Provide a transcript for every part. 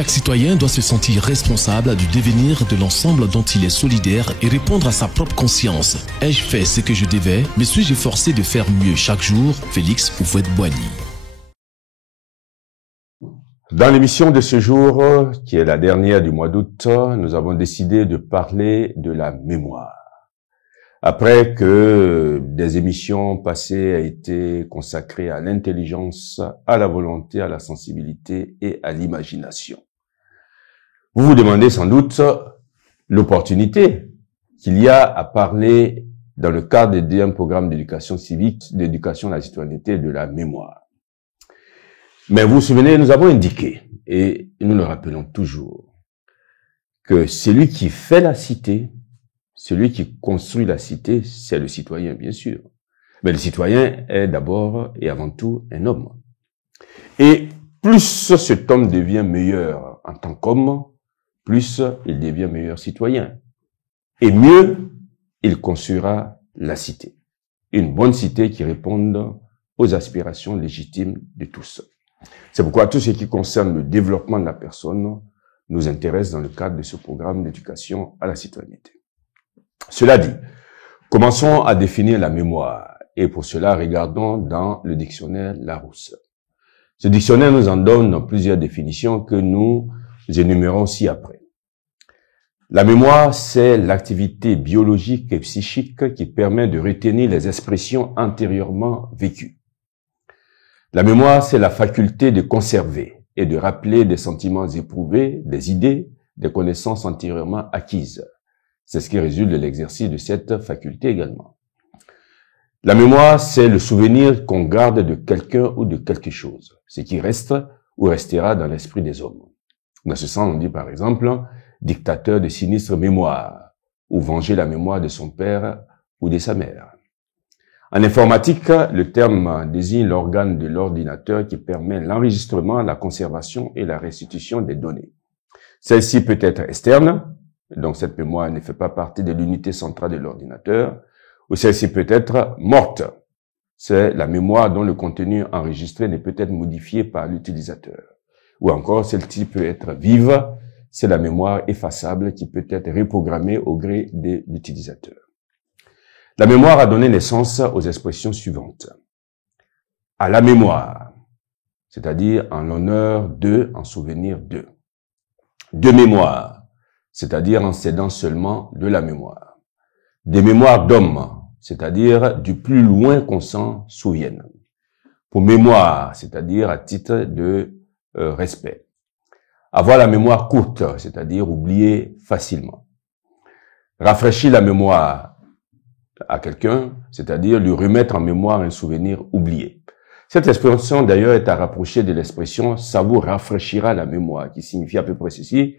Chaque citoyen doit se sentir responsable du devenir de l'ensemble dont il est solidaire et répondre à sa propre conscience. Ai-je fait ce que je devais? Me suis-je forcé de faire mieux chaque jour? Félix Houphouët-Boigny. Dans l'émission de ce jour, qui est la dernière du mois d'août, nous avons décidé de parler de la mémoire. Après que des émissions passées aient été consacrées à l'intelligence, à la volonté, à la sensibilité et à l'imagination. Vous vous demandez sans doute l'opportunité qu'il y a à parler dans le cadre d'un programme d'éducation civique, d'éducation à la citoyenneté et de la mémoire. Mais vous vous souvenez, nous avons indiqué, et nous le rappelons toujours, que celui qui fait la cité, celui qui construit la cité, c'est le citoyen, bien sûr. Mais le citoyen est d'abord et avant tout un homme. Et plus cet homme devient meilleur en tant qu'homme, plus il devient meilleur citoyen. Et mieux, il construira la cité. Une bonne cité qui réponde aux aspirations légitimes de tous. C'est pourquoi tout ce qui concerne le développement de la personne nous intéresse dans le cadre de ce programme d'éducation à la citoyenneté. Cela dit, commençons à définir la mémoire et pour cela, regardons dans le dictionnaire Larousse. Ce dictionnaire nous en donne plusieurs définitions que nous énumérons ci-après. La mémoire, c'est l'activité biologique et psychique qui permet de retenir les expressions antérieurement vécues. La mémoire, c'est la faculté de conserver et de rappeler des sentiments éprouvés, des idées, des connaissances antérieurement acquises. C'est ce qui résulte de l'exercice de cette faculté également. La mémoire, c'est le souvenir qu'on garde de quelqu'un ou de quelque chose, ce qui reste ou restera dans l'esprit des hommes. Dans ce sens, on dit par exemple « dictateur de sinistre mémoire » ou « venger la mémoire de son père ou de sa mère ». En informatique, le terme désigne l'organe de l'ordinateur qui permet l'enregistrement, la conservation et la restitution des données. Celle-ci peut être externe, donc cette mémoire ne fait pas partie de l'unité centrale de l'ordinateur, ou celle-ci peut être morte. C'est la mémoire dont le contenu enregistré ne peut être modifié par l'utilisateur. Ou encore, celle-ci peut être vive, c'est la mémoire effaçable qui peut être reprogrammée au gré de l'utilisateur. La mémoire a donné naissance aux expressions suivantes. À la mémoire, c'est-à-dire en l'honneur de, en souvenir de. De mémoire, c'est-à-dire en s'aidant seulement de la mémoire. Des mémoires d'hommes, c'est-à-dire du plus loin qu'on s'en souvienne. Pour mémoire, c'est-à-dire à titre de respect. Avoir la mémoire courte, c'est-à-dire oublier facilement. Rafraîchir la mémoire à quelqu'un, c'est-à-dire lui remettre en mémoire un souvenir oublié. Cette expression d'ailleurs est à rapprocher de l'expression « ça vous rafraîchira la mémoire » qui signifie à peu près ceci.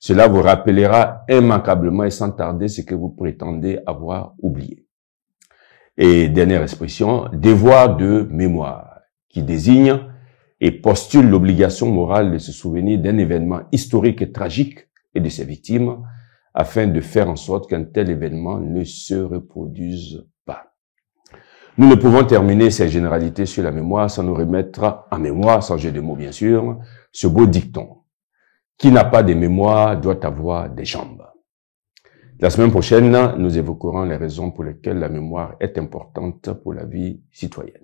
Cela vous rappellera immanquablement et sans tarder ce que vous prétendez avoir oublié. Et dernière expression, devoir de mémoire, qui désigne et postule l'obligation morale de se souvenir d'un événement historique et tragique et de ses victimes, afin de faire en sorte qu'un tel événement ne se reproduise pas. Nous ne pouvons terminer ces généralités sur la mémoire sans nous remettre en mémoire, sans jeu de mots bien sûr, ce beau dicton. Qui n'a pas de mémoire doit avoir des jambes. La semaine prochaine, nous évoquerons les raisons pour lesquelles la mémoire est importante pour la vie citoyenne.